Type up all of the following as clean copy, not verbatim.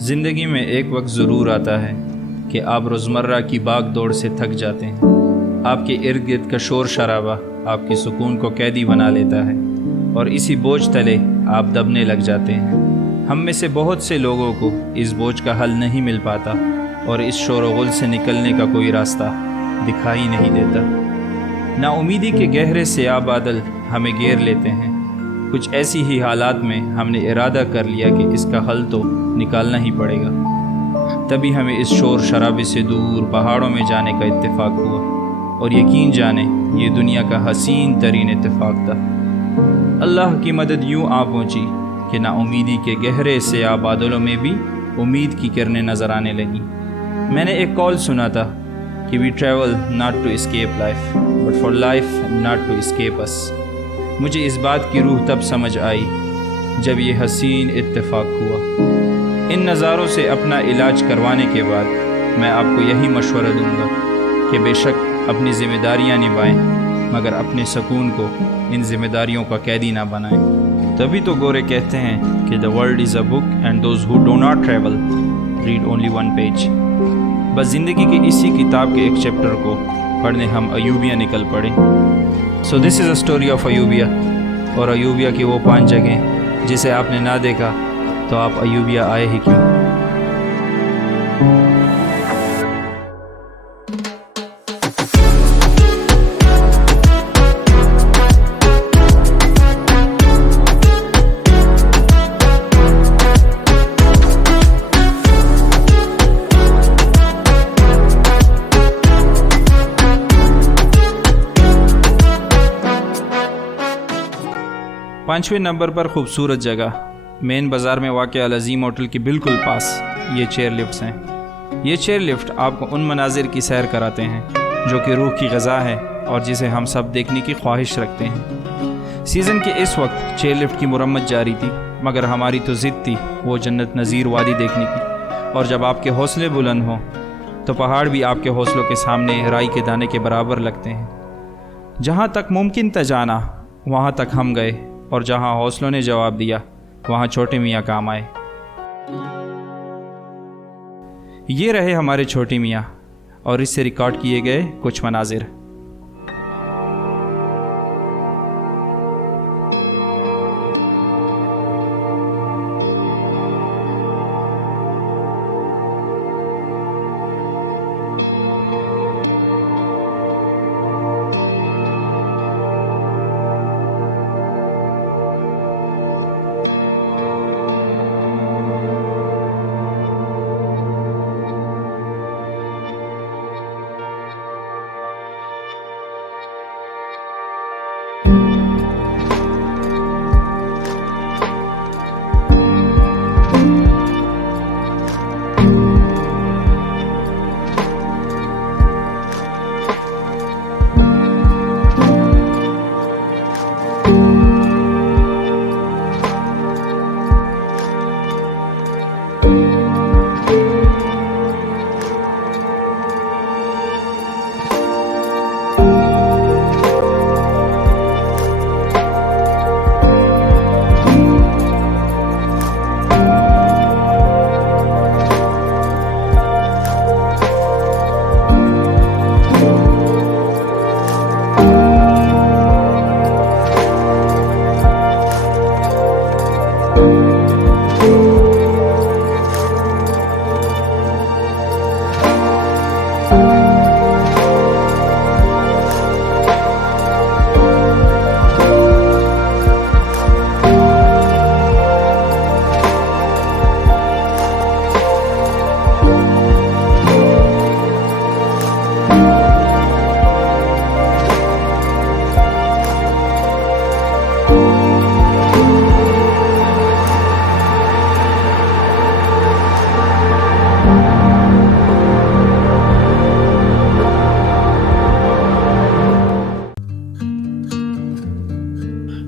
ज़िंदगी में एक वक्त ज़रूर आता है कि आप रोज़मर्रा की भाग दौड़ से थक जाते हैं। आपके इर्द गिर्द का शोर शराबा आपके सुकून को कैदी बना लेता है और इसी बोझ तले आप दबने लग जाते हैं। हम में से बहुत से लोगों को इस बोझ का हल नहीं मिल पाता और इस शोर-ओ-गुल से निकलने का कोई रास्ता दिखाई नहीं देता। नाउमीदी के गहरे सियाह बादल हमें घेर लेते हैं। कुछ ऐसी ही हालात में हमने इरादा कर लिया कि इसका हल तो निकालना ही पड़ेगा। तभी हमें इस शोर शराबे से दूर पहाड़ों में जाने का इत्तेफाक हुआ और यकीन जाने ये दुनिया का हसीन तरीन इत्तेफाक था। अल्लाह की मदद यूँ आ पहुँची कि नाउमीदी के गहरे सियाह बादलों में भी उम्मीद की किरणें नज़र आने लगीं। मैंने एक कॉल सुना था कि we travel not to escape life but for life not to escape us. मुझे इस बात की रूह तब समझ आई जब ये हसीन इत्तेफाक हुआ। इन नज़ारों से अपना इलाज करवाने के बाद मैं आपको यही मशवरा दूंगा कि बेशक अपनी ज़िम्मेदारियां निभाएं, मगर अपने सुकून को इन ज़िम्मेदारियों का कैदी ना बनाएं। तभी तो गोरे कहते हैं कि the world is a book and those who do not travel read only one page. बस ज़िंदगी के इसी किताब के एक चैप्टर को पढ़ने हम अयूबिया निकल पड़े। So this is a story of Ayubia, और अयूबिया की वो 5 जगहें जिसे आपने ना देखा तो आप अयूबिया आए ही क्यों। पाँचवें नंबर पर खूबसूरत जगह, मेन बाज़ार में वाक़या अल अज़ीम होटल के बिल्कुल पास ये चेयर लिफ्ट्स हैं। ये चेयर लिफ्ट आपको उन मनाजिर की सैर कराते हैं जो कि रूह की ग़ज़ा है और जिसे हम सब देखने की ख्वाहिश रखते हैं। सीज़न के इस वक्त चेयर लिफ्ट की मुरम्मत जारी थी, मगर हमारी तो ज़िद थी वो जन्नत नज़ीर वादी देखने की। और जब आपके हौसले बुलंद हों तो पहाड़ भी आपके हौसलों के सामने राई के दाने के बराबर लगते हैं। जहाँ तक मुमकिन था जाना वहाँ तक हम गए, और जहाँ हौसलों ने जवाब दिया वहाँ छोटे मियाँ काम आए। ये रहे हमारे छोटे मियाँ और इससे रिकॉर्ड किए गए कुछ मनाजिर।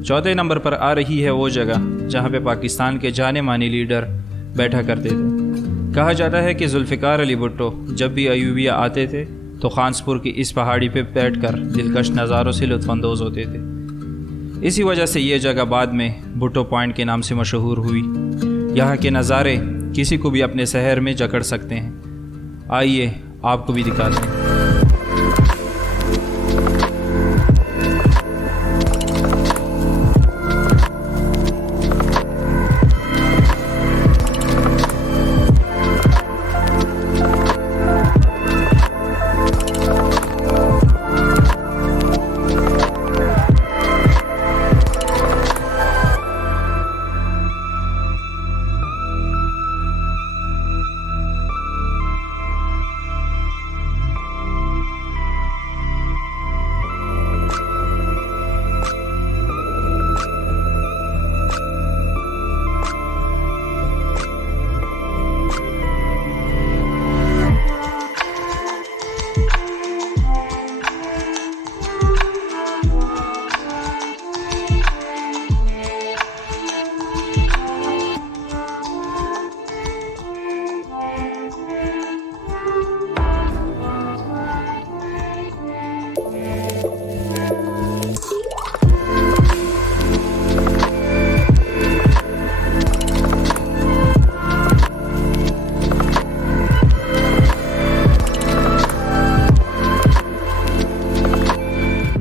चौथे नंबर पर आ रही है वो जगह जहाँ पे पाकिस्तान के जाने माने लीडर बैठा करते थे। कहा जाता है कि जुल्फ़िकार अली भुट्टो जब भी अयूबिया आते थे तो खानसपुर की इस पहाड़ी पे बैठकर दिलकश नज़ारों से लुत्फ़अंदोज़ होते थे। इसी वजह से ये जगह बाद में भुट्टो पॉइंट के नाम से मशहूर हुई। यहाँ के नज़ारे किसी को भी अपने शहर में जकड़ सकते हैं। आइए आपको भी दिखाते हैं।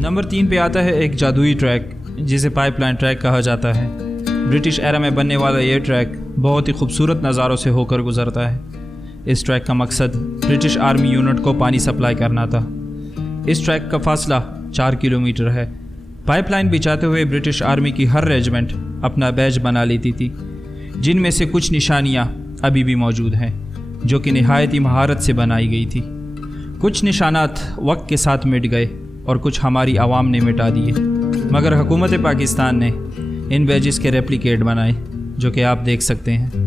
नंबर 3 पे आता है एक जादुई ट्रैक जिसे पाइपलाइन ट्रैक कहा जाता है। ब्रिटिश एरा में बनने वाला ये ट्रैक बहुत ही खूबसूरत नज़ारों से होकर गुजरता है। इस ट्रैक का मकसद ब्रिटिश आर्मी यूनिट को पानी सप्लाई करना था। इस ट्रैक का फासला 4 किलोमीटर है। पाइपलाइन बिछाते हुए ब्रिटिश आर्मी की हर रेजिमेंट अपना बैज बना लेती थी, जिनमें से कुछ निशानियाँ अभी भी मौजूद हैं जो कि नहायत ही महारत से बनाई गई थी। कुछ निशानात वक्त के साथ मिट गए और कुछ हमारी आवाम ने मिटा दिए, मगर हुकूमत पाकिस्तान ने इन बैजेस के रेप्लिकेट बनाए जो कि आप देख सकते हैं।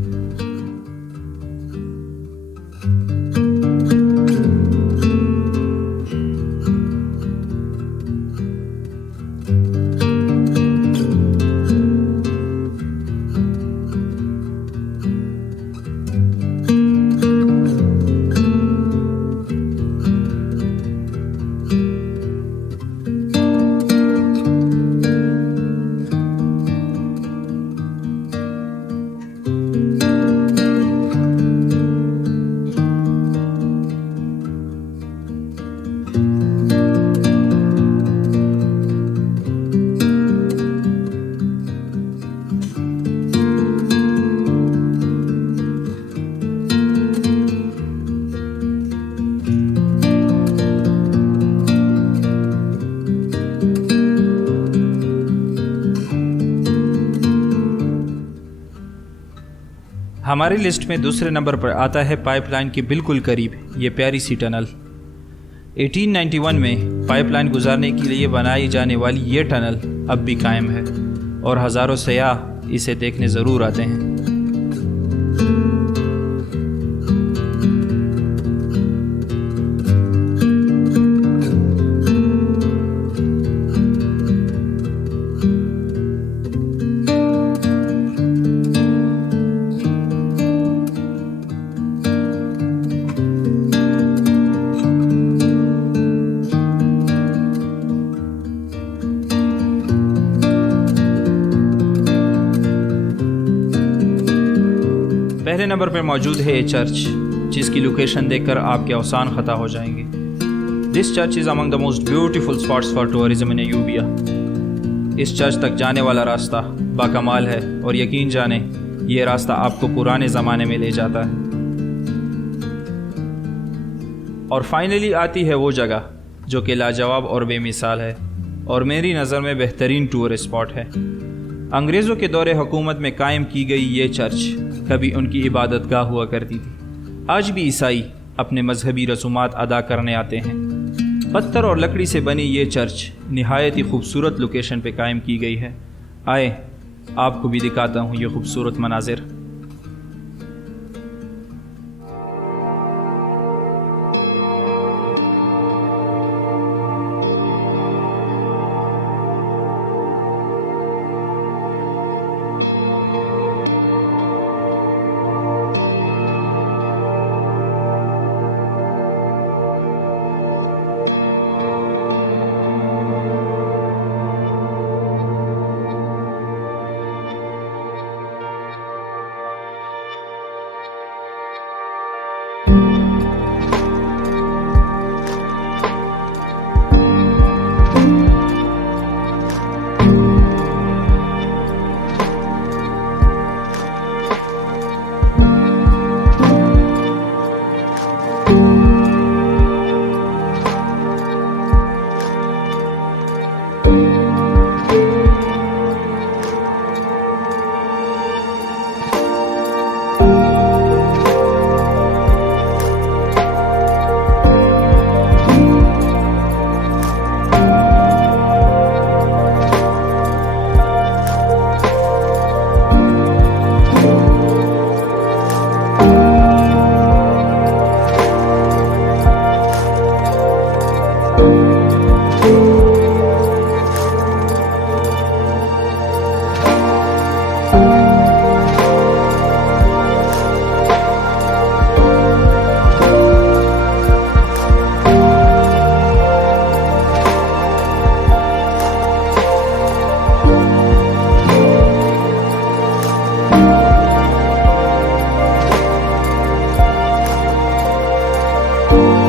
हमारी लिस्ट में दूसरे नंबर पर आता है पाइपलाइन के बिल्कुल करीब ये प्यारी सी टनल। 1891 में पाइपलाइन गुजारने के लिए बनाई जाने वाली ये टनल अब भी कायम है और हज़ारों सयाह इसे देखने ज़रूर आते हैं। पहले नंबर पर मौजूद है ये चर्च, जिसकी लोकेशन देखकर आपके अवसान ख़ता हो जाएंगे। This church is among the most beautiful spots for tourism in Ayubia. इस चर्च तक जाने वाला रास्ता बाकमाल है और यकीन जाने ये रास्ता आपको पुराने ज़माने में ले जाता है। और फाइनली आती है वो जगह जो कि लाजवाब और बेमिसाल है और मेरी नज़र में बेहतरीन टूरिस्ट स्पॉट है। अंग्रेज़ों के दौरे हुकूमत में कायम की गई ये चर्च कभी उनकी इबादतगाह हुआ करती थी। आज भी ईसाई अपने मजहबी रसूमात अदा करने आते हैं। पत्थर और लकड़ी से बनी ये चर्च निहायत ही खूबसूरत लोकेशन पे कायम की गई है। आए आपको भी दिखाता हूँ ये खूबसूरत मनाजिर। हैं।